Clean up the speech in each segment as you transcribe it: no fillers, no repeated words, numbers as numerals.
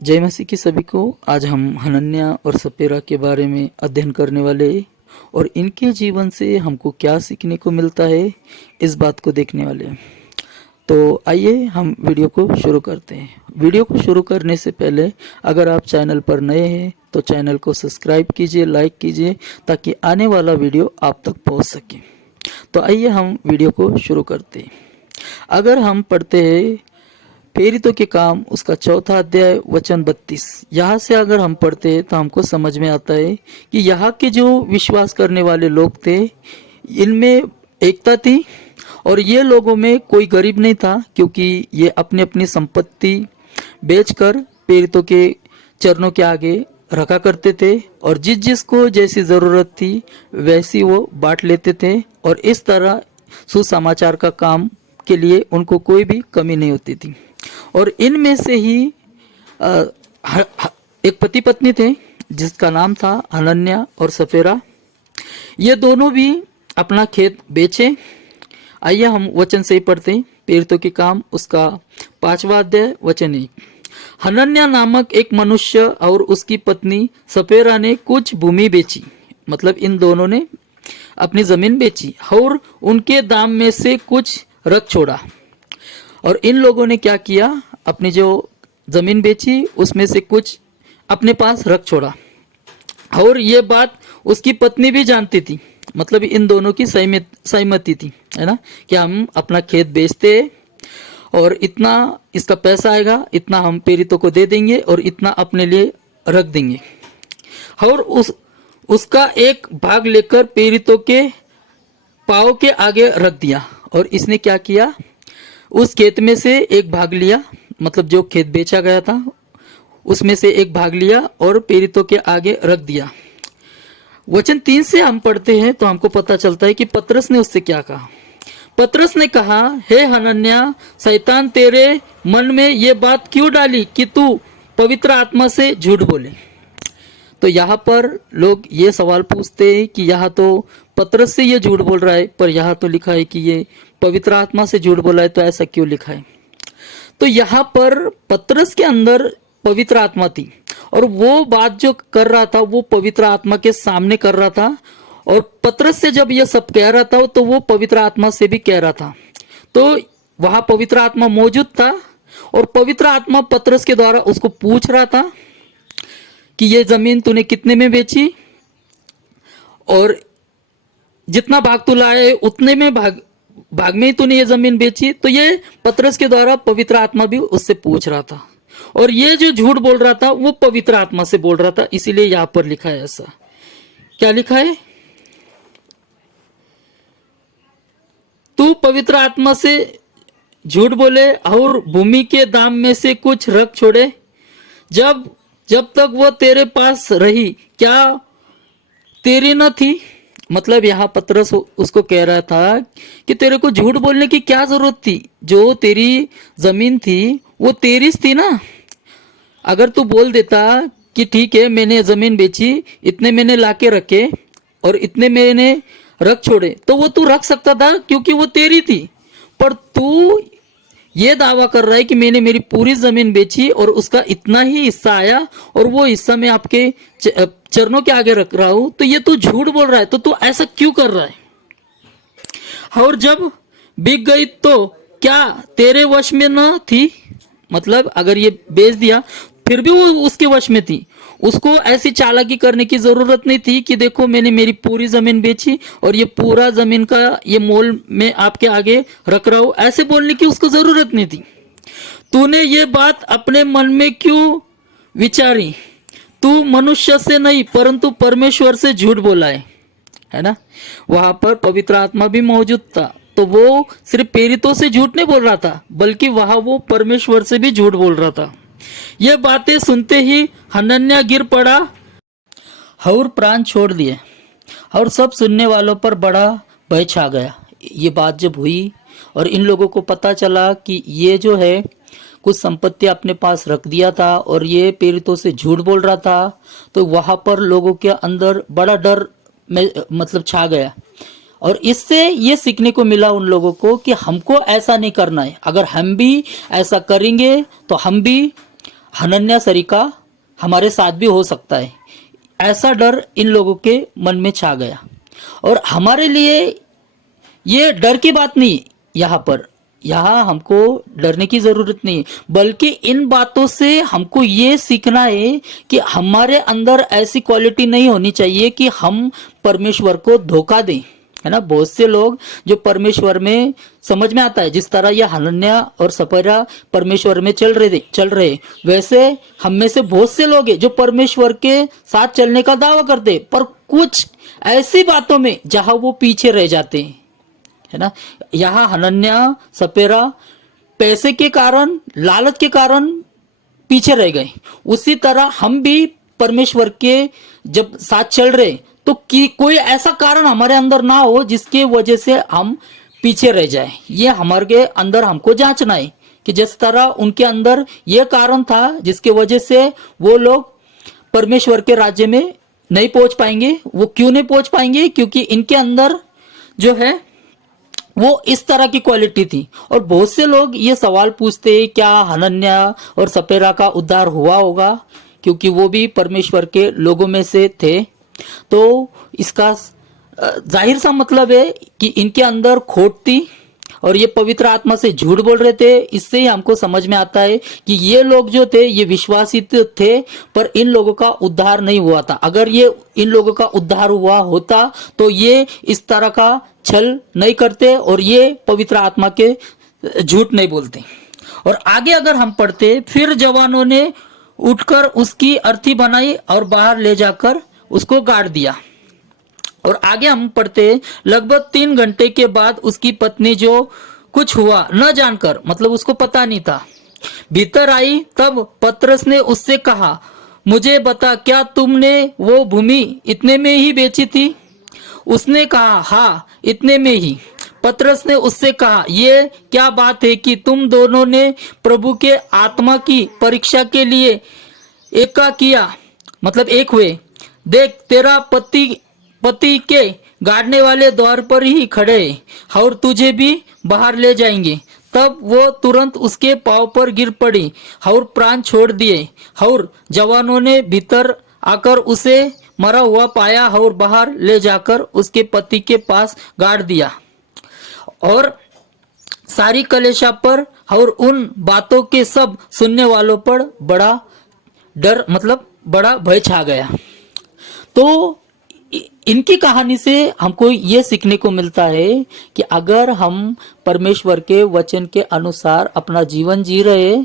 जय मसीह की सभी को। आज हम हनन्या और सपेरा के बारे में अध्ययन करने वाले और इनके जीवन से हमको क्या सीखने को मिलता है, इस बात को देखने वाले हैं। तो आइए हम वीडियो को शुरू करते हैं। वीडियो को शुरू करने से पहले अगर आप चैनल पर नए हैं तो चैनल को सब्सक्राइब कीजिए, लाइक कीजिए, ताकि आने वाला वीडियो आप तक पहुंच सके। तो आइए हम वीडियो को शुरू करते हैं। अगर हम पढ़ते हैं प्रेरितों के काम उसका 4 अध्याय वचन 32, यहाँ से अगर हम पढ़ते हैं तो हमको समझ में आता है कि यहाँ के जो विश्वास करने वाले लोग थे, इनमें एकता थी और ये लोगों में कोई गरीब नहीं था, क्योंकि ये अपनी अपनी संपत्ति बेचकर प्रेरितों के चरणों के आगे रखा करते थे और जिस जिसको जैसी ज़रूरत थी वैसी वो बांट लेते थे और इस तरह सुसमाचार का काम के लिए उनको कोई भी कमी नहीं होती थी। और इनमें से ही एक पति पत्नी थे जिसका नाम था हनन्या और सपेरा। ये दोनों भी अपना खेत बेचे। आइए हम वचन से ही पढ़ते हैं। प्रेरितों के काम उसका 5वां अध्याय वचन 1। हनन्या नामक एक मनुष्य और उसकी पत्नी सपेरा ने कुछ भूमि बेची, मतलब इन दोनों ने अपनी जमीन बेची और उनके दाम में से कुछ रख छोड़ा। और इन लोगों ने क्या किया, अपनी जो जमीन बेची उसमें से कुछ अपने पास रख छोड़ा। और ये बात उसकी पत्नी भी जानती थी, मतलब इन दोनों की सहमति थी, है ना, कि हम अपना खेत बेचते हैं और इतना इसका पैसा आएगा, इतना हम प्रेरितों को दे देंगे और इतना अपने लिए रख देंगे। और उसका एक भाग लेकर प्रेरितों के पाँव के आगे रख दिया। और इसने क्या किया, उस खेत में से एक भाग लिया, मतलब जो खेत बेचा गया था उसमें से एक भाग लिया और प्रेरितों के आगे रख दिया। वचन 3 से हम पढ़ते हैं तो हमको पता चलता है कि पतरस ने उससे क्या कहा। पतरस ने कहा, हे हनन्या, शैतान तेरे मन में ये बात क्यों डाली कि तू पवित्र आत्मा से झूठ बोले। तो यहाँ पर लोग ये सवाल पूछते हैं कि यहाँ तो पतरस से ये झूठ बोल रहा है, पर यहाँ तो लिखा है कि ये पवित्र आत्मा से झूठ बोला है, तो ऐसा क्यों लिखा है। तो यहाँ पर पतरस के अंदर पवित्र आत्मा थी और वो बात जो कर रहा था वो पवित्र आत्मा के सामने कर रहा था। और पतरस से जब ये सब कह रहा था तो वो पवित्र आत्मा से भी कह रहा था। तो वहां पवित्र आत्मा मौजूद था और पवित्र आत्मा पतरस के द्वारा उसको पूछ रहा था कि ये जमीन तूने कितने में बेची और जितना भाग तू लाए उतने में भाग में ही तूने ये जमीन बेची। तो ये पतरस के द्वारा पवित्र आत्मा भी उससे पूछ रहा था और ये जो झूठ बोल रहा था वो पवित्र आत्मा से बोल रहा था। इसीलिए यहां पर लिखा है, ऐसा क्या लिखा है, तू पवित्र आत्मा से झूठ बोले और भूमि के दाम में से कुछ रख छोड़े। जब तक वो तेरे पास रही क्या तेरी न थी। मतलब यहाँ पतरस उसको कह रहा था कि तेरे को झूठ बोलने की क्या जरूरत थी, जो तेरी जमीन थी वो तेरी थी ना। अगर तू बोल देता कि ठीक है मैंने जमीन बेची, इतने मैंने लाके रखे और इतने मैंने रख छोड़े, तो वो तू रख सकता था क्योंकि वो तेरी थी। पर तू ये दावा कर रहा है कि मैंने मेरी पूरी जमीन बेची और उसका इतना ही हिस्सा आया और वो हिस्सा मैं आपके चरणों के आगे रख रहा हूं, तो ये तू झूठ बोल रहा है। तो तू ऐसा क्यों कर रहा है। और जब बिक गई तो क्या तेरे वश में न थी। मतलब अगर ये बेच दिया फिर भी वो उसके वश में थी, उसको ऐसी चालाकी करने की जरूरत नहीं थी कि देखो मैंने मेरी पूरी जमीन बेची और ये पूरा जमीन का ये मोल मैं आपके आगे रख रहा हूं, ऐसे बोलने की उसको जरूरत नहीं थी। तूने ये बात अपने मन में क्यों विचारी, तू मनुष्य से नहीं परंतु परमेश्वर से झूठ बोला है ना। वहां पर पवित्र आत्मा भी मौजूद था, तो वो सिर्फ प्रेरितों से झूठ नहीं बोल रहा था बल्कि वहां वो परमेश्वर से भी झूठ बोल रहा था। ये बातें सुनते ही हनन्या गिर पड़ा और प्राण छोड़ दिए और सब सुनने वालों पर बड़ा भय छा गया। ये बात जब हुई और इन लोगों को पता चला कि ये जो है कुछ संपत्ति अपने पास रख दिया था और ये प्रेरितों से झूठ बोल रहा था, तो वहां पर लोगों के अंदर बड़ा डर मतलब छा गया। और इससे ये सीखने को मिला उन लोगों को कि हमको ऐसा नहीं करना है। अगर हम भी ऐसा करेंगे तो हम भी हनन्या सरीका हमारे साथ भी हो सकता है, ऐसा डर इन लोगों के मन में छा गया। और हमारे लिए ये डर की बात नहीं, यहाँ हमको डरने की जरूरत नहीं, बल्कि इन बातों से हमको ये सीखना है कि हमारे अंदर ऐसी क्वालिटी नहीं होनी चाहिए कि हम परमेश्वर को धोखा दें, है ना। बहुत से लोग जो परमेश्वर में समझ में आता है, जिस तरह ये हनन्या और सपेरा परमेश्वर में चल रहे, वैसे हम में से बहुत से लोग हैं जो परमेश्वर के साथ चलने का दावा करते, पर कुछ ऐसी बातों में जहां वो पीछे रह जाते हैं, है ना। यहाँ हनन्या सपेरा पैसे के कारण, लालच के कारण पीछे रह गए। उसी तरह हम भी परमेश्वर के जब साथ चल रहे तो कोई ऐसा कारण हमारे अंदर ना हो जिसके वजह से हम पीछे रह जाए। ये हमारे अंदर हमको जांचना है कि जिस तरह उनके अंदर ये कारण था जिसके वजह से वो लोग परमेश्वर के राज्य में नहीं पहुंच पाएंगे। वो क्यों नहीं पहुंच पाएंगे? क्योंकि इनके अंदर जो है वो इस तरह की क्वालिटी थी। और बहुत से लोग ये सवाल पूछते हैं, क्या हनन्या और सपेरा का उद्धार हुआ होगा? क्योंकि वो भी परमेश्वर के लोगों में से थे। तो इसका जाहिर सा मतलब है कि इनके अंदर खोट थी और ये पवित्र आत्मा से झूठ बोल रहे थे। इससे ही हमको समझ में आता है कि ये लोग जो थे ये विश्वासी थे, पर इन लोगों का उद्धार नहीं हुआ था। अगर ये इन लोगों का उद्धार हुआ होता तो ये इस तरह का छल नहीं करते और ये पवित्र आत्मा के झूठ नहीं बोलते। और आगे अगर हम पढ़ते, फिर जवानों ने उठकर उसकी अर्थी बनाई और बाहर ले जाकर उसको गाड़ दिया। और आगे हम पढ़ते, लगभग 3 घंटे के बाद उसकी पत्नी जो कुछ हुआ न जानकर, मतलब उसको पता नहीं था, भीतर आई। तब पतरस ने उससे कहा, मुझे बता, क्या तुमने वो भूमि इतने में ही बेची थी? उसने कहा, हाँ, इतने में ही। पतरस ने उससे कहा, ये क्या बात है कि तुम दोनों ने प्रभु के आत्मा की परीक्षा के लिए एका किया, मतलब एक हुए। देख, तेरा पति के गाड़ने वाले द्वार पर ही खड़े हैं और तुझे भी बाहर ले जाएंगे। तब वो तुरंत उसके पांव पर गिर पड़ी और प्राण छोड़ दिए। और जवानों ने भीतर आकर उसे मरा हुआ पाया और बाहर ले जाकर उसके पति के पास गाड़ दिया। और सारी कलीसिया पर और उन बातों के सब सुनने वालों पर बड़ा डर, मतलब बड़ा भय छा गया। तो इनकी कहानी से हमको ये सीखने को मिलता है कि अगर हम परमेश्वर के वचन के अनुसार अपना जीवन जी रहे,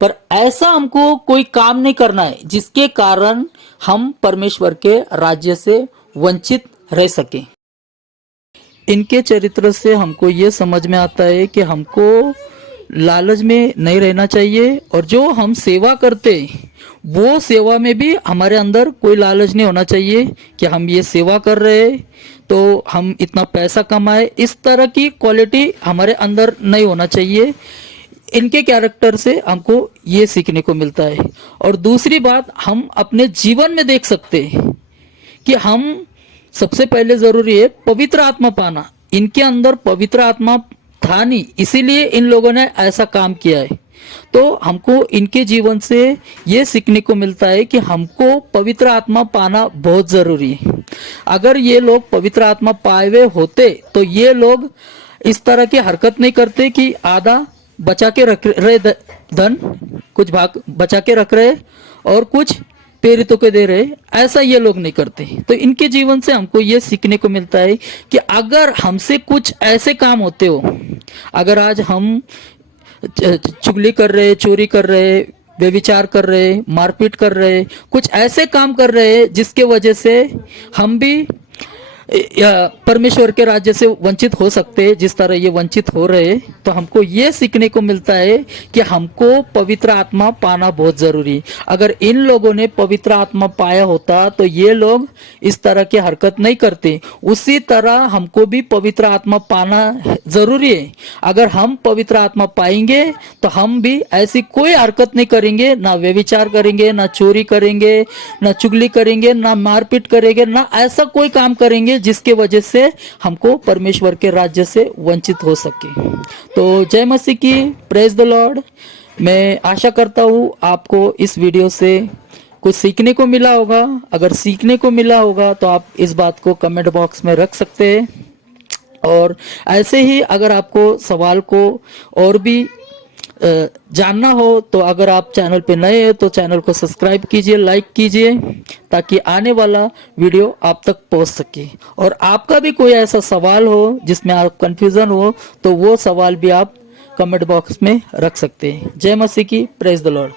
पर ऐसा हमको कोई काम नहीं करना है जिसके कारण हम परमेश्वर के राज्य से वंचित रह सके। इनके चरित्र से हमको ये समझ में आता है कि हमको लालच में नहीं रहना चाहिए, और जो हम सेवा करते वो सेवा में भी हमारे अंदर कोई लालच नहीं होना चाहिए कि हम ये सेवा कर रहे तो हम इतना पैसा कमाए। इस तरह की क्वालिटी हमारे अंदर नहीं होना चाहिए। इनके कैरेक्टर से हमको ये सीखने को मिलता है। और दूसरी बात, हम अपने जीवन में देख सकते हैं कि हम सबसे पहले जरूरी है पवित्र आत्मा पाना। इनके अंदर पवित्र आत्मा था नहीं, इसीलिए इन लोगों ने ऐसा काम किया है। तो हमको इनके जीवन से ये सीखने को मिलता है कि हमको पवित्र आत्मा पाना बहुत जरूरी है। अगर ये लोग पवित्र आत्मा पाए हुए होते तो ये लोग इस तरह की हरकत नहीं करते कि आधा बचा के रख रहे धन, कुछ भाग बचा के रख रहे और कुछ प्रेरितों को दे रहे। ऐसा ये लोग नहीं करते। तो इनके जीवन से हमको ये सीखने को मिलता है कि अगर हमसे कुछ ऐसे काम होते हो, अगर आज हम चुगली कर रहे, चोरी कर रहे, व्यभिचार कर रहे, मारपीट कर रहे, कुछ ऐसे काम कर रहे जिसके वजह से हम भी परमेश्वर के राज्य से वंचित हो सकते हैं, जिस तरह ये वंचित हो रहे, तो हमको ये सीखने को मिलता है कि हमको पवित्र आत्मा पाना बहुत जरूरी है। अगर इन लोगों ने पवित्र आत्मा पाया होता तो ये लोग इस तरह की हरकत नहीं करते। उसी तरह हमको भी पवित्र आत्मा पाना जरूरी है। अगर हम पवित्र आत्मा पाएंगे तो हम भी ऐसी कोई हरकत नहीं करेंगे, ना व्यभिचार करेंगे, ना चोरी करेंगे, ना चुगली करेंगे, ना मारपीट करेंगे, ना ऐसा कोई काम करेंगे जिसके वजह से हमको परमेश्वर के राज्य से वंचित हो सके। तो जय मसीह की, प्रेज द लॉर्ड। मैं आशा करता हूँ आपको इस वीडियो से कुछ सीखने को मिला होगा। अगर सीखने को मिला होगा तो आप इस बात को कमेंट बॉक्स में रख सकते हैं। और ऐसे ही अगर आपको सवाल को और भी जानना हो तो अगर आप चैनल पे नए हैं तो चैनल को सब्सक्राइब कीजिए, लाइक कीजिए, ताकि आने वाला वीडियो आप तक पहुंच सके। और आपका भी कोई ऐसा सवाल हो जिसमें आप कंफ्यूजन हो तो वो सवाल भी आप कमेंट बॉक्स में रख सकते हैं। जय मसीह की, प्रेज द लॉर्ड।